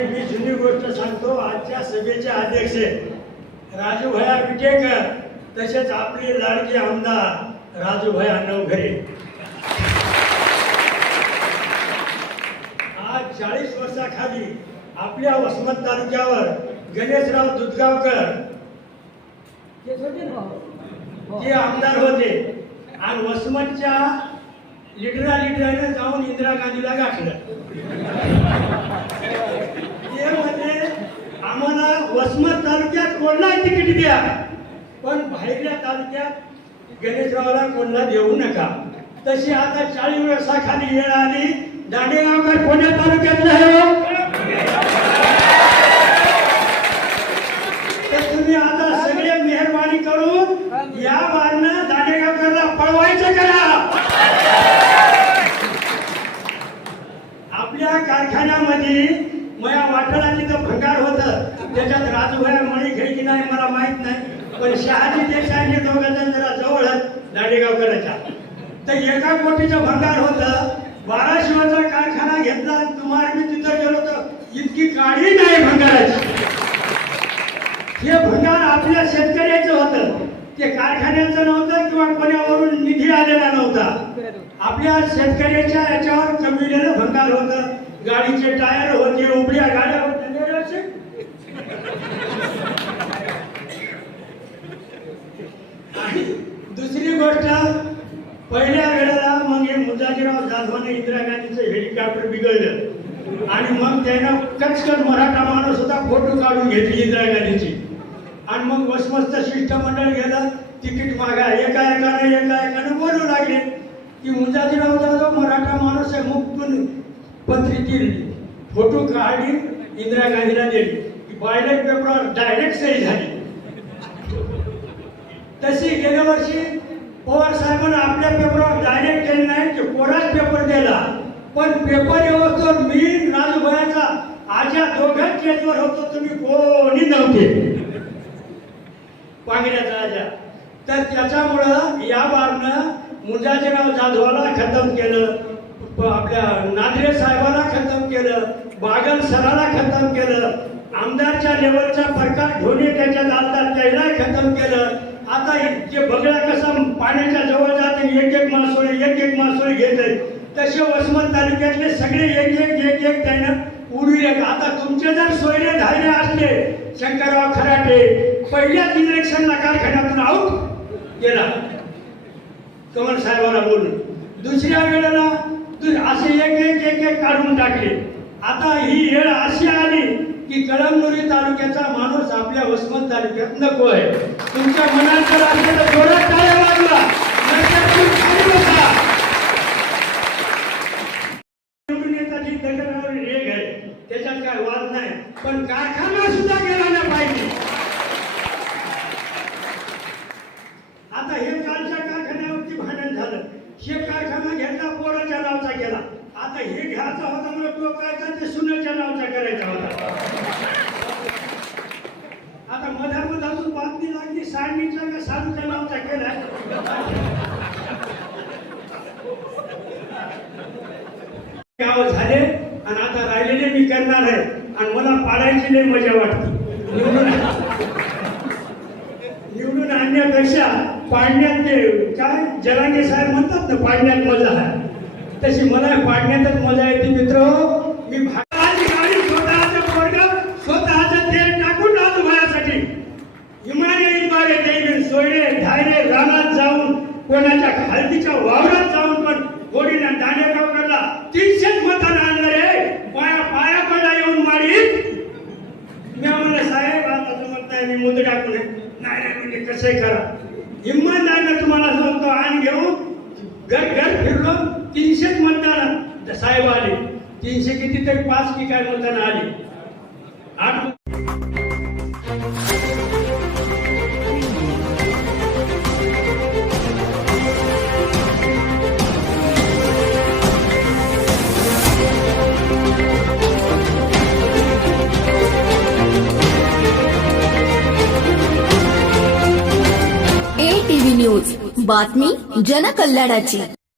मी जुनी गोष्ट सांगतो आजच्या सभेचे अध्यक्ष राजूभया विटेकर तसेच आपले लाडके आमदार राजूभया नवघरे आज चाळीस वर्षाखाली आपल्या वसमत तालुक्यावर गणेशराव दुधगावकर जे आमदार होते. आणि वसमतच्या लिडरा लिडराने जाऊन इंदिरा गांधीला गाठलं. ते म्हणजे आम्हाला वसमत तालुक्यात कोणला तिकीट द्या? पण बाहेरच्या तालुक्यात गणेशरावला कोणला देऊ नका. तशी आता चाळीस वर्षाखाली वेळ आली दांडेगावकर कोण्या तालुक्यातला आहे हो? तर तुम्ही आता सगळे मेहरबानी करून या बारनं दांडेगावकरला पळवायचं करा आपल्या कारखान्यामध्ये मया वाटाला तिथं भंगार होतं त्याच्यात राजूभाई मणी घे की नाही मला माहीत नाही. पण शहाजी देसाई दोघांना जरा जवळच दांडेगावकरांच्या तर एका कोटीचं भंगार होतं. बाराशिवाचा कारखाना घेतला आणि तुम्हाला मी तिथं गेलो तर इतकी काळी नाही भंगाराची हे भंगार आपल्या शेतकऱ्याचं होतं. ते कारखान्याचं नव्हतं किंवा कोणावरून निधी आलेला नव्हता. आपल्या शेतकऱ्याच्या याच्यावर कमी भंगार होतं. गाडीचे टायर होते उभ्या गाड्या होत्या नाही रे असे? आणि दुसरी गोष्ट पहिल्या वेळेला मग हे मुजाजीराव जाधवाने इंदिरा गांधीचं हेलिकॉप्टर बिघडलं. आणि मग त्यानं कचकन मराठा माणूस होता फोटो काढून घेतली इंदिरा गांधीची. आणि मग वसमस्त शिष्टमंडळ गेलं तिकीट मागा. एका एकानं एका एकाने बोलू लागले की मुंजाजीराव जाधव मराठा माणूस आहे मुक्तून पत्रिकेतील फोटो काढली इंदिरा गांधीला दिली. बायलेट पेपरवर डायरेक्ट सही झाली. तशी गेल्या वर्षी पवार साहेबांना आपल्या पेपरवर डायरेक्ट केली नाही की केला. पण पेपर व्यवस्थेवर मी राजभराचा आजच्या दोघ्या केसवर होतो तुम्ही कोणी नव्हते. पांगऱ्याचा आजा. तर त्याच्यामुळं या बारनं मुजाजीराव जाधवाला खतम केलं आपल्या नांद्रे साहेबाला खतम केलं बागल सराला खतम केलं आमदारच्या लेवलचा प्रकार धोनी त्याच्या दालतात त्याला खतम केलं. आता हे जे बगळा कसा पाण्याच्या जवळ जाते एक एक मासोळे एक एक मासोळे घेते तसे वसमत तालुक्यातले सगळे एक एक एक एक त्यानं उडविले. आता तुमचे जर सोयरे धायरे असले शंकरराव खराटे पहिल्याच इलेक्शनला कारखान्यातून आऊट गेला. कमल साहेबांना बोलून. दुसऱ्या वेळेला असे एक एक एक एक काढून टाकले. आता ही वेळ अशी आली की कळमनुरी तालुक्याचा माणूस आपल्या वसमत तालुक्यात नको आहे. तुमच्या मनात जर असलेला थोडा जोरात लागला नाहीतर तुम्ही खाली बसा. निवडून येताची दगडावर रेग आहे त्याच्यात काय वाद नाही. पण कारखाना सुद्धा गेला नाही पाहिजे. आता हे कालच्या कारखान्यावरती भांडण झालं. हे कारखाना घेतला पोराच्या नावचा केला. आता हे घ्यायचा होता म्हणून तो काय का ते सुनेच्या नावचा करायचा होता. आता मधामध अजून बातमी लागली साडणीचा का साधूच्या नावचा केला? गाव झाले. आणि आता राहिलेले मी करणार आहे. आणि मला पाडायची नाही मजा वाटते. निवडून निवडून आणण्यापेक्षा पाडण्यात ते काय जलांगे साहेब म्हणतात ना पाडण्यात मजा आहे. तशी मला पाडण्यातच मजा येते मित्र मी मुद्दे टाकू नाही नाही म्हणजे कसंही करा हिंमत नाही ना तुम्हाला सांगतो आण घेऊन घर घर फिरलो तीनशेच मतदान साहेब आले. तीनशे किती तरी पाच की काय मतदान आली? आठ बातमी जनकल्याणाची.